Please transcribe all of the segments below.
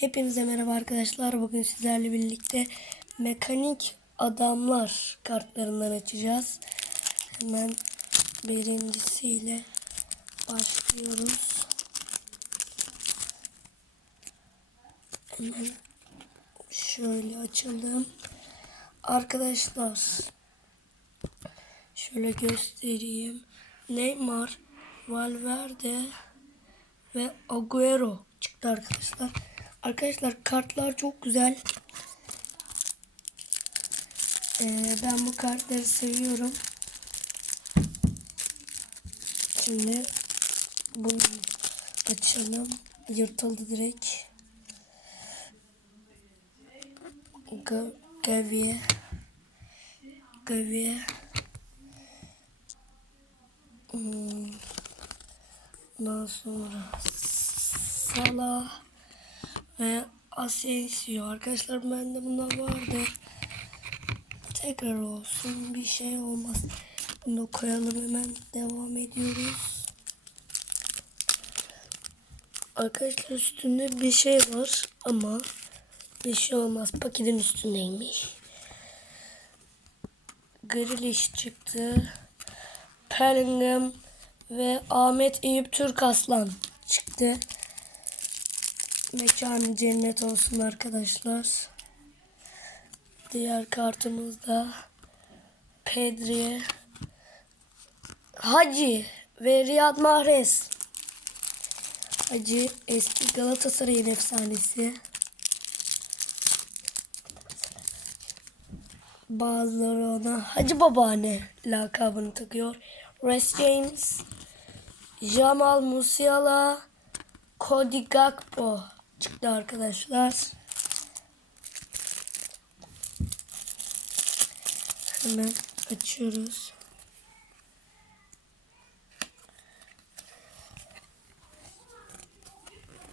Hepinize merhaba arkadaşlar. Bugün sizlerle birlikte mekanik adamlar kartlarından açacağız. Hemen birincisiyle başlıyoruz. Hemen şöyle açalım. Arkadaşlar şöyle göstereyim. Neymar, Valverde ve Agüero çıktı arkadaşlar. Arkadaşlar kartlar çok güzel. Ee, ben bu kartları seviyorum. Şimdi bunu açalım. Yırtıldı direkt. Ga- Gaviye. Gaviye. Hmm. Ondan sonra Salah ve Asensio. Arkadaşlar bende bunlar vardı. Tekrar olsun bir şey olmaz. Bunu koyalım hemen devam ediyoruz. Arkadaşlar üstünde bir şey var ama bir şey olmaz. Paketin üstündeymiş. Grealish çıktı. Bellingham ve Ahmet Eyüp Türk Aslan çıktı. Mekanı cennet olsun arkadaşlar. Diğer kartımız da Pedri, Hacı ve Riyad Mahrez. Hacı eski Galatasaray'ın efsanesi. Bazıları ona Hacı Babaanne lakabını takıyor. Reece James, Jamal Musiala, Cody Gakpo çıktı arkadaşlar. Hemen açıyoruz.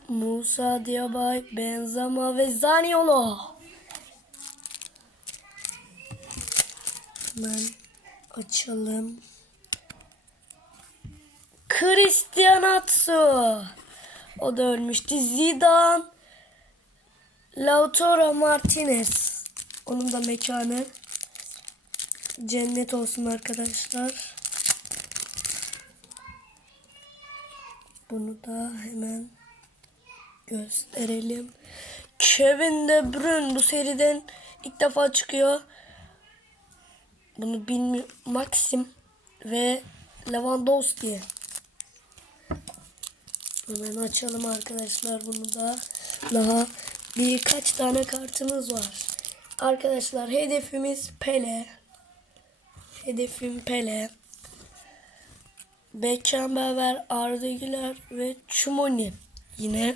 Musa Diabay, Benzema ve Zaniolo. Hemen açalım. Cristian Atsu. O da ölmüştü. Zidane. Lautaro Martinez. Onun da mekanı cennet olsun arkadaşlar. Bunu da hemen gösterelim. Kevin De Bruyne bu seriden ilk defa çıkıyor. Bunu bilmiyorum. Maxim ve Lewandowski. Hemen açalım arkadaşlar bunu da. Daha birkaç tane kartımız var. Arkadaşlar hedefimiz Pele. Hedefim Pele. Beckenbauer, Arda Güler ve Çumoni. Yine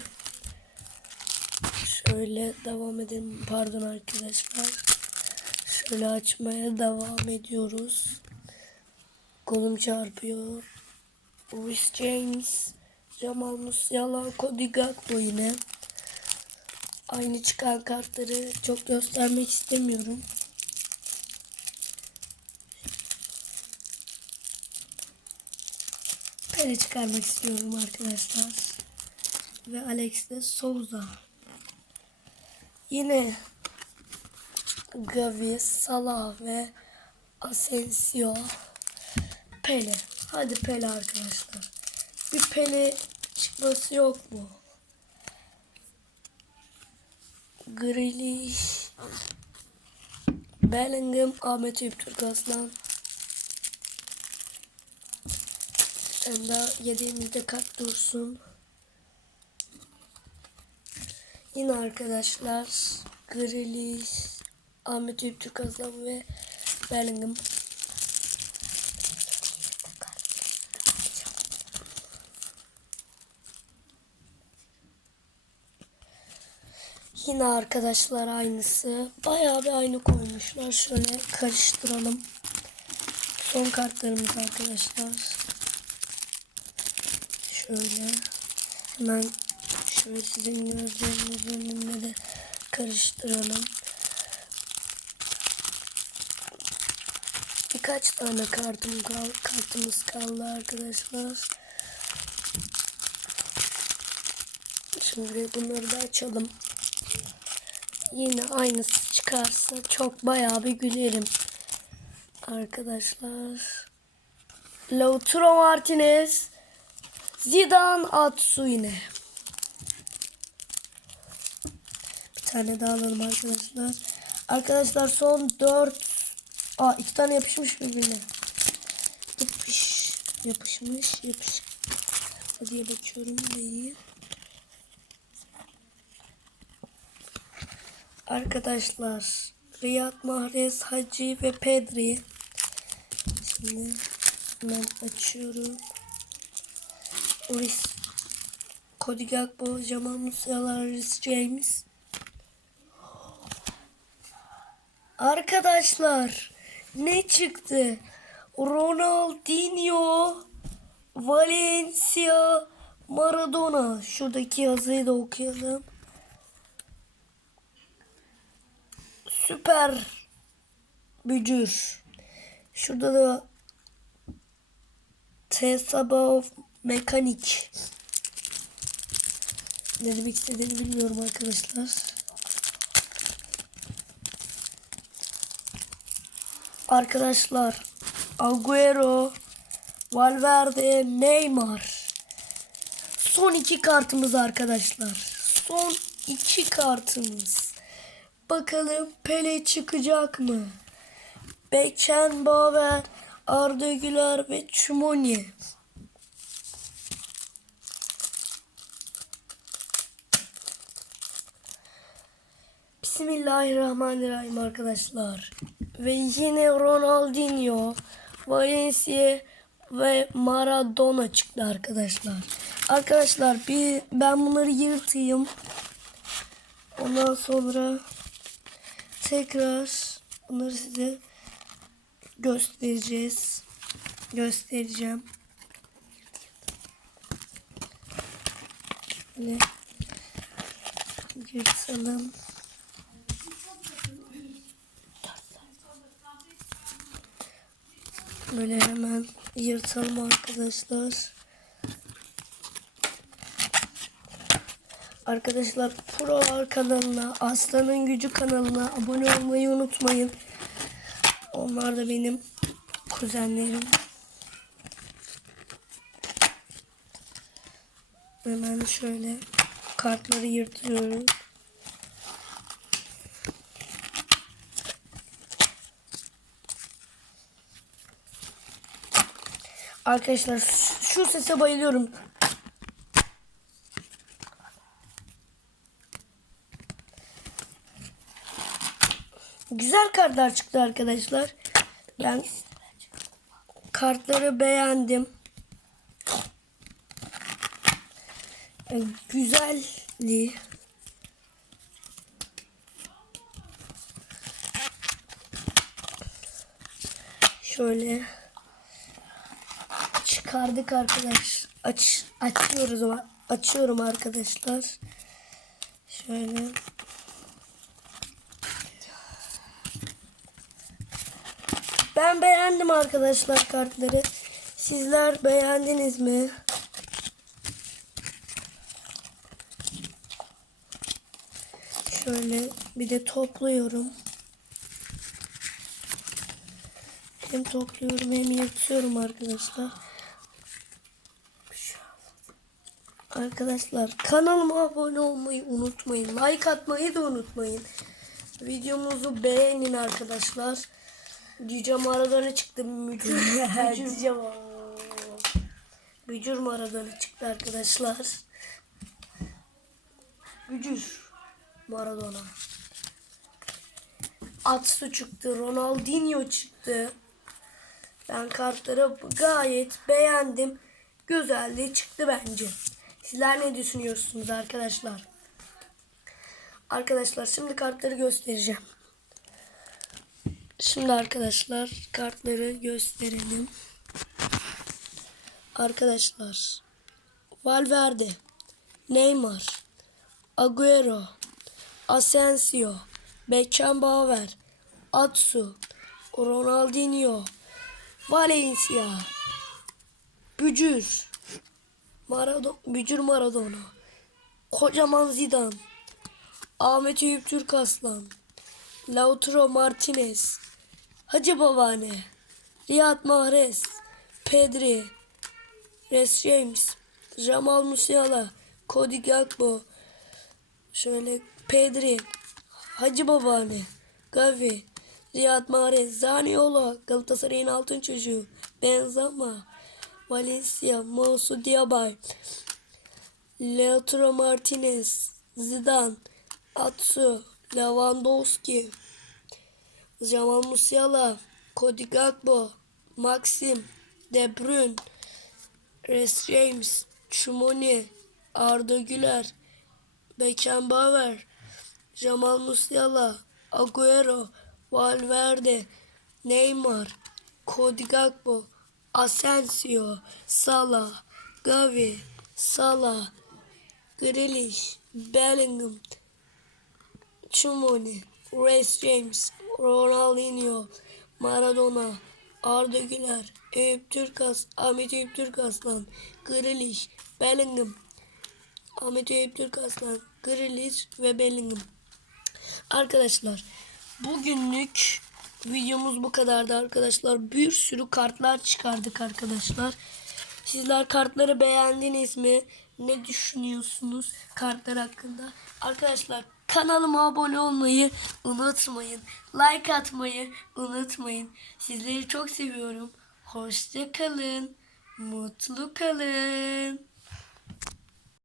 şöyle devam edelim. Pardon arkadaşlar. Şöyle açmaya devam ediyoruz. Kolum çarpıyor. Rhys James, Jamal Musiala, Cody Gakpo yine. Aynı çıkan kartları çok göstermek istemiyorum. Pele çıkarmak istiyorum arkadaşlar. Ve Alex de Souza. Yine Gavi, Salah ve Asensio. Pele. Hadi Pele arkadaşlar. Bir Pele çıkması yok mu? Grealish. Bellingham, Ahmet Eyüp Türk Aslan. Sen daha yediğimizde kart dursun. Yine arkadaşlar Grealish, Ahmet Eyüp Türk Aslan ve Bellingham. Yine arkadaşlar aynısı. Bayağı bir aynı koymuşlar. Şöyle karıştıralım. Son kartlarımız arkadaşlar. Şöyle. Hemen şöyle sizin gözlerinizin önünde de karıştıralım. Birkaç tane kartım kal kartımız kaldı arkadaşlar. Şimdi bunları da açalım. Yine aynısı çıkarsa çok bayağı bir gülerim. Arkadaşlar. Lautaro Martinez. Zidane Atsu yine. Bir tane daha alalım arkadaşlar. Arkadaşlar son 4 Aa iki tane yapışmış birbirine. Yapış. Yapışmış. Yapış. Diye bakıyorum değil. Arkadaşlar Riyad Mahrez, Hacı ve Pedri. Şimdi hemen açıyorum. Oris Cody Gakpo, Jamal Musiala, Reece James. Arkadaşlar ne çıktı? Ronaldinho, Valencia, Maradona. Şuradaki yazıyı da okuyalım. Süper bücür. Şurada da Tesaba mekanik. Ne demek istediğini bilmiyorum arkadaşlar. Arkadaşlar Agüero, Valverde, Neymar. Son iki kartımız arkadaşlar. Son iki kartımız. Bakalım Pele çıkacak mı? Beckenbauer, Arda Güler ve Çumoni. Bismillahirrahmanirrahim arkadaşlar. Ve yine Ronaldinho, Valencia ve Maradona çıktı arkadaşlar. Arkadaşlar bir ben bunları yırtayım. Ondan sonra tekrar bunları size göstereceğiz. Göstereceğim. Böyle yırtalım. Böyle hemen yırtalım arkadaşlar. Arkadaşlar Prolar kanalına, Aslanın Gücü kanalına abone olmayı unutmayın. Onlar da benim kuzenlerim. Hemen şöyle kartları yırtıyorum. Arkadaşlar şu sese bayılıyorum. Güzel kartlar çıktı arkadaşlar. Ben kartları beğendim. E, Güzelli. Şöyle çıkardık arkadaş. Aç açıyoruz ama açıyorum arkadaşlar. Şöyle Ben beğendim arkadaşlar kartları. Sizler beğendiniz mi? Şöyle bir de topluyorum. Hem topluyorum hem yırtıyorum arkadaşlar. Arkadaşlar kanalıma abone olmayı unutmayın. Like atmayı da unutmayın. Videomuzu beğenin arkadaşlar. Cüce Maradona çıktı. Mücür, mücür, mücür Maradona çıktı arkadaşlar. Mücür Maradona. Atsu çıktı. Ronaldinho çıktı. Ben kartları gayet beğendim. Güzeldi çıktı bence. Sizler ne düşünüyorsunuz arkadaşlar? Arkadaşlar şimdi kartları göstereceğim. Şimdi arkadaşlar kartları gösterelim. Arkadaşlar Valverde, Neymar, Agüero, Asensio, Beckenbauer, Atsu, Ronaldinho, Valencia, Bücür, Maradona, Bücür Maradona, Kocaman Zidane, Ahmet Eyüp Türk Aslan. Lautaro Martinez. Hacı Babane. Riyad Mahrez. Pedri. Res James. Jamal Musiala. Cody Gakpo. Şöyle Pedri. Hacı Babane. Gavi. Riyad Mahrez. Zaniolo. Galatasaray'ın altın çocuğu. Benzema. Valencia. Moussa Diabay. Lautaro Martinez. Zidane. Atsu. Lewandowski. Jamal Musiala. Cody Gakpo. Maxim. De Bruyne. Res James. Chumoni. Arda Güler. Beckenbauer. Jamal Musiala. Agüero. Valverde. Neymar. Cody Gakpo. Asensio. Salah. Gavi. Salah. Grealish. Bellingham. Chumoni. Reece James. Ronaldinho. Maradona. Arda Güler. Eyüp Türkas. Ahmet Eyüp Türkaslan. Grealish. Bellingham. Ahmet Eyüp Türkaslan. Grealish ve Bellingham. Arkadaşlar bugünlük videomuz bu kadardı arkadaşlar. Bir sürü kartlar çıkardık arkadaşlar. Sizler kartları beğendiniz mi? Ne düşünüyorsunuz kartlar hakkında? Arkadaşlar kanalıma abone olmayı unutmayın. Like atmayı unutmayın. Sizleri çok seviyorum. Hoşça kalın. Mutlu kalın.